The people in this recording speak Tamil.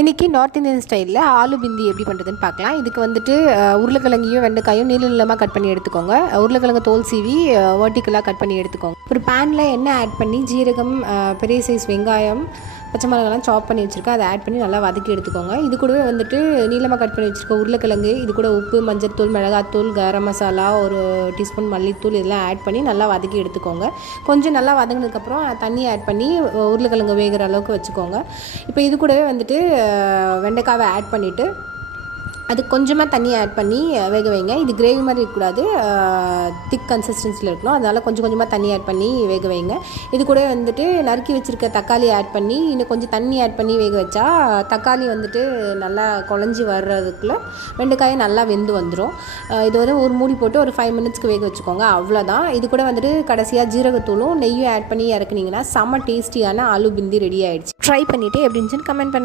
இன்றைக்கி நார்த் இந்தியன் ஸ்டைலில் ஆலு பிந்தி எப்படி பண்ணுறதுன்னு பார்க்கலாம். இதுக்கு வந்துட்டு உருளைக்கிழங்கையும் வெண்டைக்காயும் நீள நீளமாக கட் பண்ணி எடுத்துக்கோங்க. உருளைக்கிழங்கு தோல் சீவி வெர்டிக்கலாக கட் பண்ணி எடுத்துக்கோங்க. ஒரு பேனில் எண்ணெய் ஆட் பண்ணி ஜீரகம், பெரிய சைஸ் வெங்காயம், பச்சை மிளகாலாம் சாப் பண்ணி வச்சுருக்கேன், அதை ஆட் பண்ணி நல்லா வதக்கி எடுத்துக்கோங்க. இது கூடவே வந்துட்டு நீளமாக கட் பண்ணி வச்சுருக்க உருளைக்கிழங்கு, இது கூட உப்பு, மஞ்சள்தூள், மிளகாத்தூள், கரம் மசாலா, ஒரு டீஸ்பூன் மல்லித்தூள் இதெல்லாம் ஆட் பண்ணி நல்லா வதக்கி எடுத்துக்கோங்க. கொஞ்சம் நல்லா வதங்கினதுக்கப்புறம் தண்ணி ஆட் பண்ணி உருளைக்கிழங்கு வேகிற அளவுக்கு வச்சுக்கோங்க. இப்போ இது கூடவே வந்துட்டு வெண்டைக்காவை ஆட் பண்ணிவிட்டு அது கொஞ்சமாக தண்ணி ஆட் பண்ணி வேக வைங்க. இது கிரேவி மாதிரி இருக்கக்கூடாது, திக் கன்சிஸ்டன்சியில் இருக்கணும். அதனால் கொஞ்சம் கொஞ்சமாக தண்ணி ஆட் பண்ணி வேக வைங்க. இது கூட வந்துட்டு நறுக்கி வச்சுருக்க தக்காளி ஆட் பண்ணி இன்னும் கொஞ்சம் தண்ணி ஆட் பண்ணி வேக வச்சா தக்காளி வந்துட்டு நல்லா குழஞ்சி வர்றதுக்குள்ளே வெண்டைக்காயை நல்லா வெந்து வந்துடும். இது வந்து ஒரு மூடி போட்டு ஒரு 5 மினிட்ஸ்க்கு வேக வச்சுக்கோங்க. அவ்வளோதான். இது கூட வந்துட்டு கடைசியாக ஜீரகத்தூளும் நெய்யும் ஆட் பண்ணி இறக்குனீங்கன்னா செம்ம டேஸ்டியான ஆலு பிந்தி ரெடி ஆகிடுச்சு. ட்ரை பண்ணிவிட்டு எப்படி இருந்துச்சுன்னு கமெண்ட் பண்ணுங்கள்.